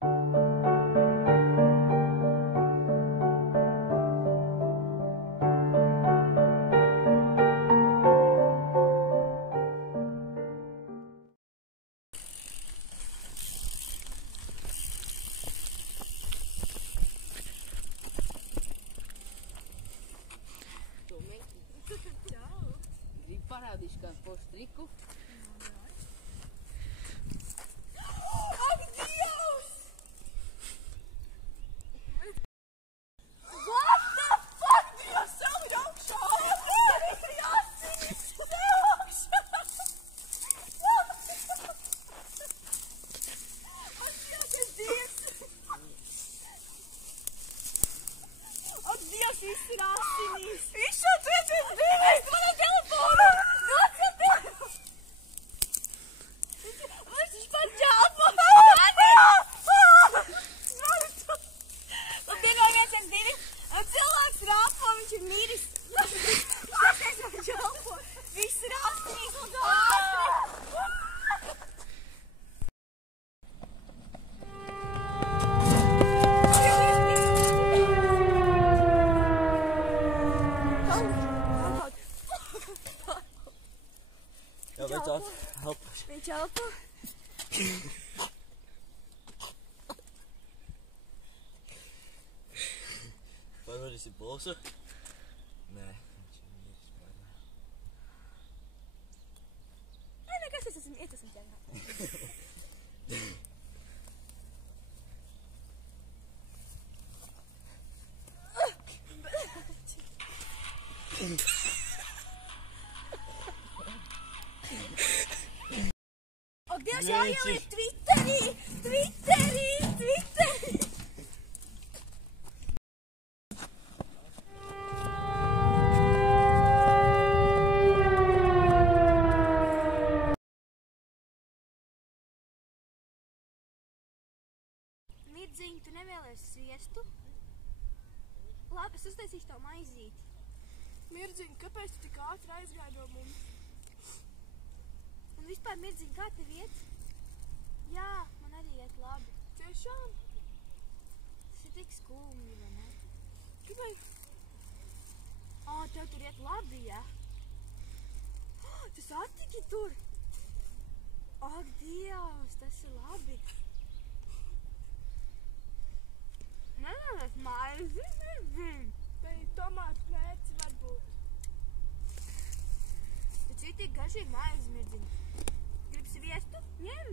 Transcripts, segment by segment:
Gribu parādīšu kādu pošu triku. Ak, Dievs! What the fuck? Dievs, sev ir augšā! Dievs, ir jāsiņas! Sev augšā! Ak, Dievs, Dievs! Ak, Dievs, viss ir asinīs! Viss šo tvieties brīnīs! Tu manā telefonu! Viņš elpo. Vai varēsi pulsu? Nē, viņš ir mītis pārā. Nē, nekas, es esmu ķerā. Ak, Dievs, jāieliek Twitterī! Mirdziņ, tu nevēlies sviestu? Labi, es uztaisīšu tev maizīti. Mirdziņ, kāpēc tu tik ātri aizgāji no mums? Un vispār, Mirdziņ, kā tev iet? Jā, man arī iet labi. Tiešām? Tas ir tik skumji, vai ne? Kāpēc? Tev tur iet labi, ja? Tu satiki tur? Ak, Dievs, tas ir labi. Nevēlies maizi, Mirdziņ? Vai tomātu mērci varbūt? Tu citīgi garšīgi maizi, Mirdziņ. Gribi sviestu? Ņem!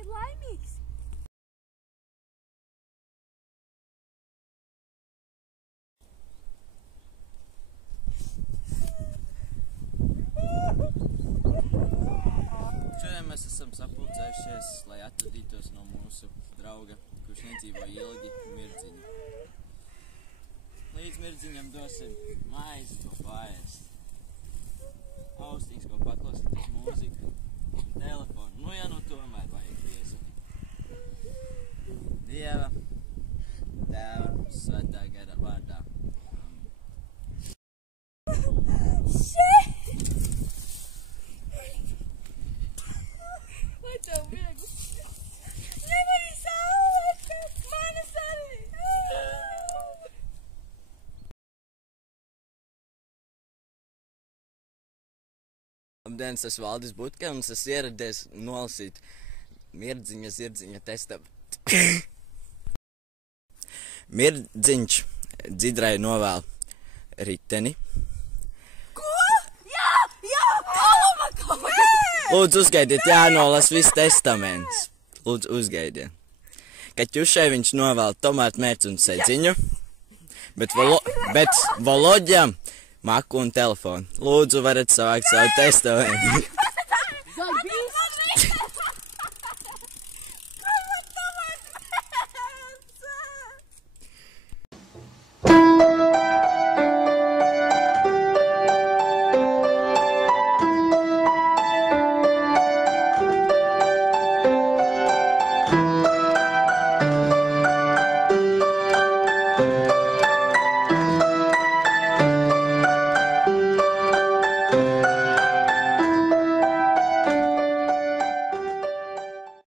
Ir laimīgs! Šodien mēs esam sapulcējušies, lai atvadītos no mūsu drauga, kurš nedzīvo ilgi, Mirdziņu. Līdz Mirdziņam dosim maizi, ko paēst, austīgs, ko paklausīties mūziku, telefonu. Nu, ja nu tomēr vajag piesūtīt. Dieva, Tēva, Svētā gara vārdā. Vai tev viegli? Nevar izsālēt! Manas arī! Labdienas, es Valdis Butke, un es ieradies nolasīt Mirdziņa zirdziņa testamentu. Mirdziņš Dzidrai novēl riteni. Ko? Jā! Kaluma! Lūdzu, uzgaidiet, jānolas viss testaments. Lūdzu, uzgaidiet. Ka ķušai viņš novēl tomātu mērci un sedziņu, bet Volodjam maku un telefonu. Lūdzu, varat savākt savu testamentu.